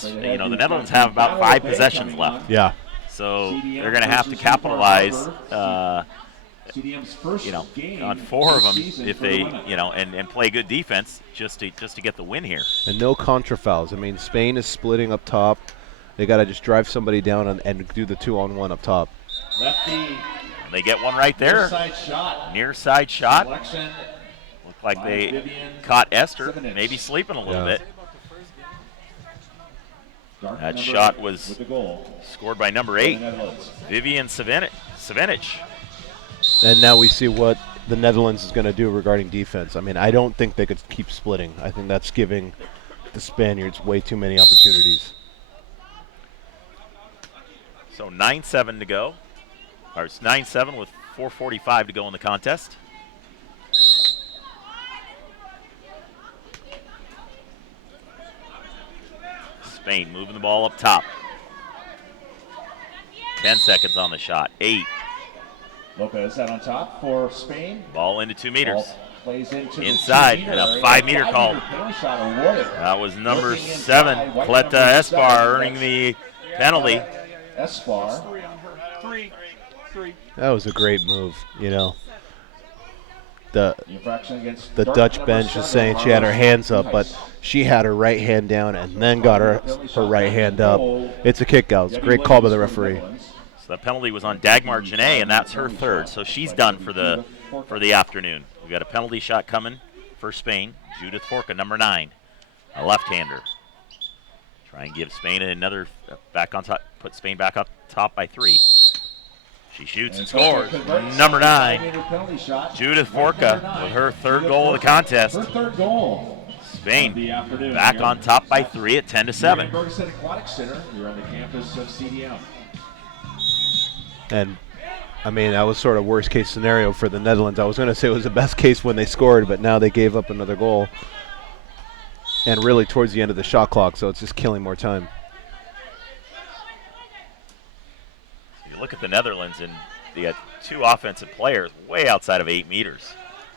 The Netherlands have about 5 possessions left. Yeah. So they're going to have to capitalize. On 4 of them if they, and play good defense just to get the win here. And no contra fouls. I mean, Spain is splitting up top. They got to just drive somebody down and do the 2-on-1 up top. Lefty. They get one right there. Near side shot. Selection. Looked like they caught Esther, maybe sleeping a little bit. That shot was scored by number 8, Vivian Savinic. And now we see what the Netherlands is going to do regarding defense. I mean, I don't think they could keep splitting. I think that's giving the Spaniards way too many opportunities. So 9-7 to go. Or it's 9-7 with 4:45 to go in the contest. Spain moving the ball up top. 10 seconds on the shot. 8. Lopez out on top for Spain. Ball into 2 meters. Ball plays into Inside, the 2 and a meter. 5-meter call. Penalty shot awarded. That was number Looking 7, inside, white Cleta number Espar, 7, earning that's the penalty. Espar. That was a great move, you know. The Infraction against the Dart Dutch number bench is 7, saying she had her Marlos hands up, but Nice. she had her right hand down and then got her right hand up. It's a kick out. It's a great call by the referee. So the penalty was on Dagmar Janae, and that's her 3rd. So she's done for the afternoon. We've got a penalty shot coming for Spain. Judith Forca, number 9, a left-hander. Try and give Spain another back on top, put Spain back up top by 3. She shoots and scores. Number 9, Judith Forca with her 3rd goal of the contest. Her 3rd goal. Spain of the afternoon back here. on top by 3 at 10-7. Bergstedt Aquatic Center here on the campus of CDM. And I mean, that was sort of worst case scenario for the Netherlands. I was going to say it was the best case when they scored, but now they gave up another goal. And really towards the end of the shot clock, so it's just killing more time. You look at the Netherlands, and they got 2 offensive players way outside of 8 meters.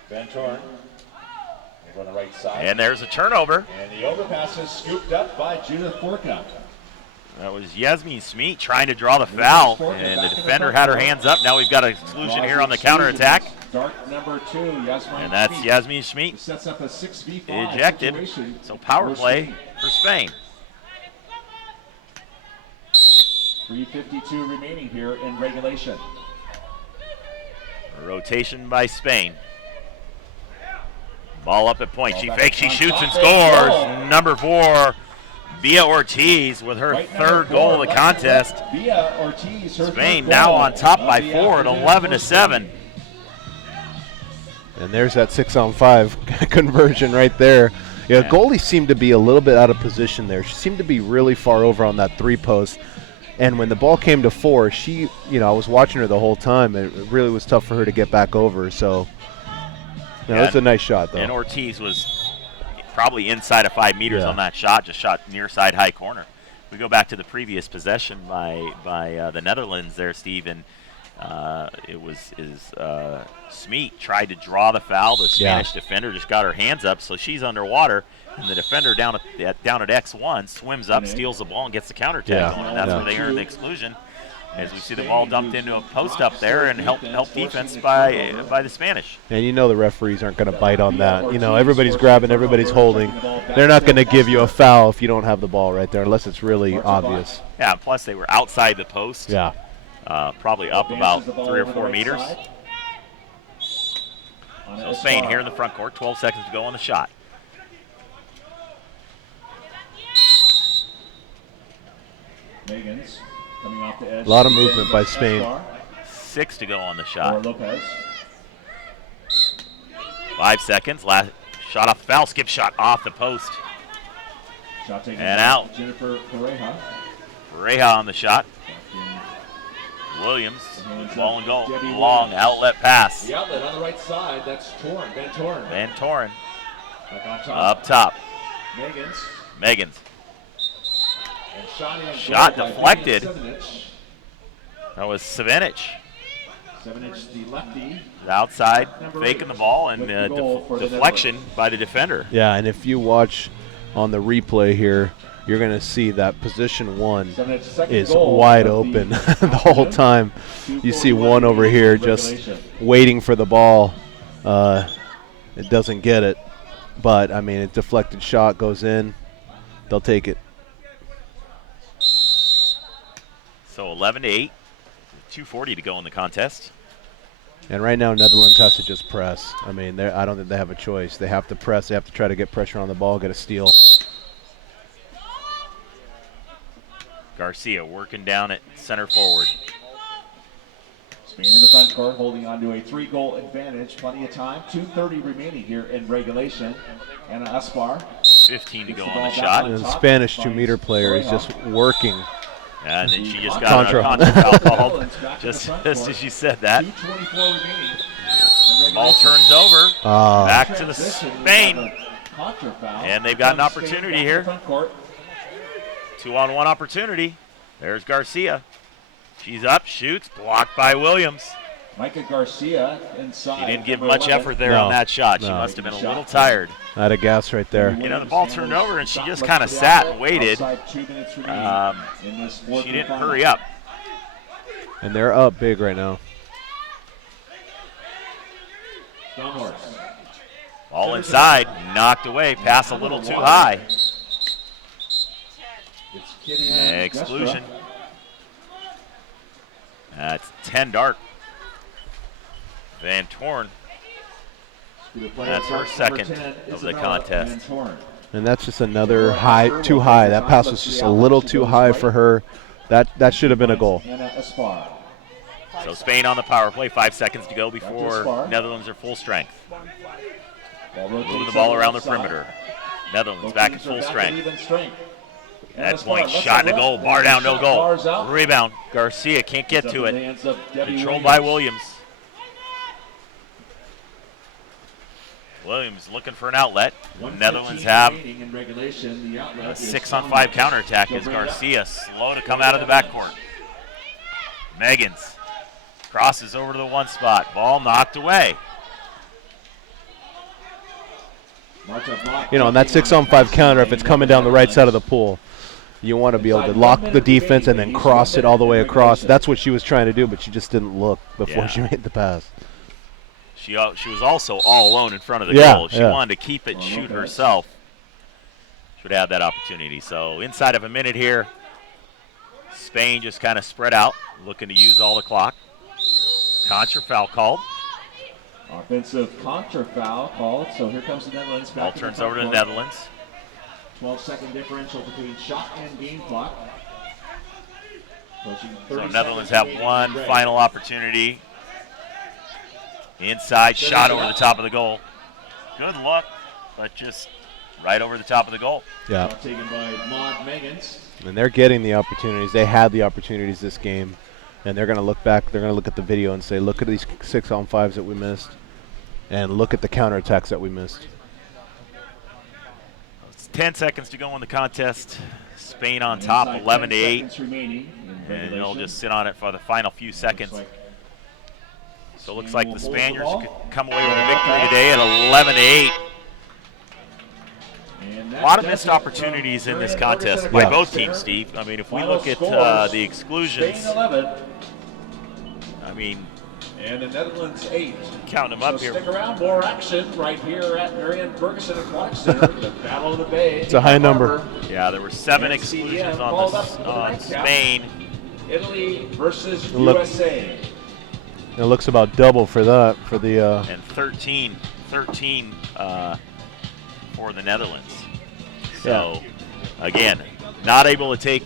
Van Torn on the right side. And there's a turnover. And the overpass is scooped up by Judith Forca. That was Yasmin Smeet trying to draw the foul, and the defender had her hands up. Now we've got an exclusion here on the counterattack. Dart number 2, Yasmin And that's Smeet. Yasmin Schmid Sets up a 6v5 ejected. situation So power for play Spain. for Spain. 3:52 remaining here in regulation. A rotation by Spain. Ball up at point. Ball She back fakes, she on shoots top and there. scores. Goal. Number 4, Bia Ortiz with her Right number 3rd goal of the left contest. Bia Ortiz, her Spain 3rd now goal on top of by the 4 at afternoon 11-7. And there's that 6-on-5 conversion right there. Yeah, goalie seemed to be a little bit out of position there. She seemed to be really far over on that 3 post. And when the ball came to 4, she, you know, I was watching her the whole time, and it really was tough for her to get back over. So, you know, that's a nice shot, though. And Ortiz was probably inside of 5 meters Yeah. on that shot, just shot near side high corner. We go back to the previous possession by the Netherlands there, Steve, and it was Smeet tried to draw the foul. The Spanish defender just got her hands up, so she's underwater, and the defender down at X1 swims up, steals the ball, and gets the counterattack going, and that's where they earned the exclusion. As we see the ball dumped into a post up there and help defense by the Spanish. And you know the referees aren't going to bite on that. You know, everybody's grabbing, everybody's holding. They're not going to give you a foul if you don't have the ball right there, unless it's really obvious. Yeah, and plus they were outside the post. Yeah. Probably up about 3 or 4 meters. So Spain here in the front court, 12 seconds to go on the shot. Megans coming off the edge. A lot of movement by Spain. 6 to go on the Or shot. Lopez. 5 seconds. Last shot off the foul. Skip shot off the post. Shot taken And by out. Jennifer Pareja. Reha on the shot. Williams, ball and goal. Long outlet pass. The outlet on the right side. That's Torn. Van Torn. Van Toren Back on top. up top. Megans. Megans. And Shot goal by deflected. Megan Sevenich. That was Savinic. Sevenich, the lefty. Outside, Number faking 8 the ball, and with the goal for the deflection by the defender. Yeah, and if you watch on the replay here, you're going to see that position 1 Sevenich, second is goal wide of the open the whole time. You see 1 over here just regulation. waiting for the ball. It doesn't get it, but, I mean, a deflected shot goes in. They'll take it. So 11-8, 2:40 to go in the contest. And right now, Netherlands has to just press. I mean, I don't think they have a choice. They have to press. They have to try to get pressure on the ball, get a steal. Garcia working down at center forward. Spain in the front court, holding on to a 3-goal advantage. Plenty of time. 2:30 remaining here in regulation. Anna Aspar. 15 to go Gets the on the ball shot. back And the Spanish 2-meter player is just working And then she just got a contra foul called just as she said that. 2:24 remaining. Ball turns over. Back to the Spain. And they've got an opportunity here. 2-on-1 opportunity. There's Garcia. She's up, shoots, blocked by Williams. Micah Garcia inside. She didn't give much effort there on that shot. She must have been a little tired. Out of gas right there. You know, the ball turned over and she just kind of sat and waited. She didn't hurry up. And they're up big right now. Ball inside, knocked away, pass a little too high. Exclusion. It's 10 dark. Van Torn. That's her second of the contest. And that's just another high, too high. That pass was just a little too high for her. That should have been a goal. So Spain on the power play, 5 seconds to go before Netherlands are full strength. Moving the ball around the perimeter. Netherlands back at full strength. At point, shot and a goal, bar down, no goal. Rebound, Garcia can't get to it. Controlled by Williams. Williams looking for an outlet. Netherlands have a 6-on-5 counterattack as Garcia slow to come out of the backcourt. Meggans crosses over to the one spot. Ball knocked away. You know, on that 6-on-5 counter, if it's coming down the right side of the pool, you want to be able to lock the defense and then cross it all the way across. That's what she was trying to do, but she just didn't look before she made the pass. She was also all alone in front of the goal. She wanted to keep it and shoot herself. Should have that opportunity. So inside of a minute here, Spain just kind of spread out, looking to use all the clock. Contra foul called. Offensive contra foul called. So here comes the Netherlands. Ball turns over to the Netherlands. 12-second differential between shot and game clock. So Netherlands have one final opportunity. Inside shot over the top of the goal. Good look, but just right over the top of the goal. Yeah. Taken by Maud Meggans. And they're getting the opportunities. They had the opportunities this game. And they're going to look back. They're going to look at the video and say, look at these 6-on-5s that we missed. And look at the counterattacks that we missed. It's 10 seconds to go in the contest. Spain on top, 11-8. And they'll just sit on it for the final few seconds. So it looks like the Spaniards could come away with a victory today at 11-8. A lot of missed opportunities in this contest by both teams, Steve. I mean, if we look at the exclusions, I mean, and the Netherlands 8. Counting them up here. Stick around, more action right here at Marion Ferguson Aquatic Center. The Battle of the Bay. It's a high number. Yeah, there were 7 exclusions on Spain. Italy versus USA. It looks about double for that for the. And 13 for the Netherlands. So, again, not able to take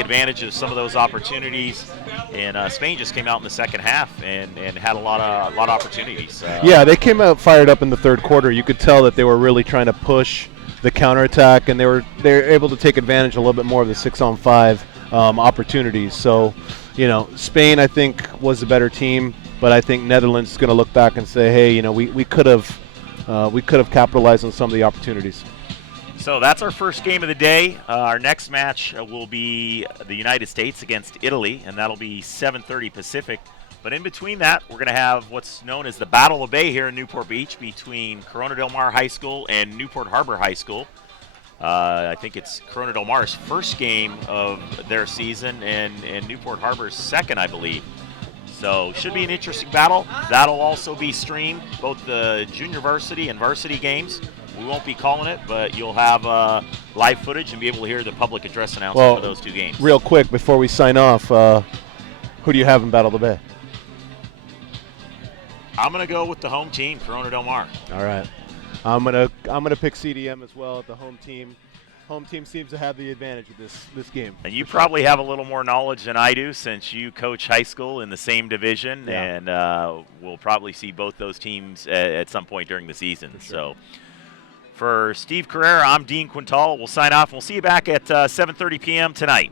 advantage of some of those opportunities, and Spain just came out in the second half and had a lot of opportunities. Yeah, they came out fired up in the third quarter. You could tell that they were really trying to push the counterattack, and they were able to take advantage a little bit more of the 6-on-5 opportunities. So, you know, Spain I think was the better team, but I think Netherlands is going to look back and say, hey, you know, we could have capitalized on some of the opportunities. So that's our first game of the day. Our next match will be the United States against Italy, and that'll be 7:30 Pacific. But in between that, we're going to have what's known as the Battle of the Bay here in Newport Beach between Corona Del Mar High School and Newport Harbor High School. I think it's Corona Del Mar's first game of their season and Newport Harbor's second, I believe. So should be an interesting battle. That'll also be streamed, both the junior varsity and varsity games. We won't be calling it, but you'll have live footage and be able to hear the public address announcement for those two games. Real quick, before we sign off, who do you have in Battle of the Bay? I'm going to go with the home team, Corona Del Mar. All right. I'm gonna pick CDM as well, the home team. Home team seems to have the advantage of this game. And you probably have a little more knowledge than I do since you coach high school in the same division, and we'll probably see both those teams at some point during the season. So for Steve Carrera, I'm Dean Quintal. We'll sign off. We'll see you back at 7:30 p.m. tonight.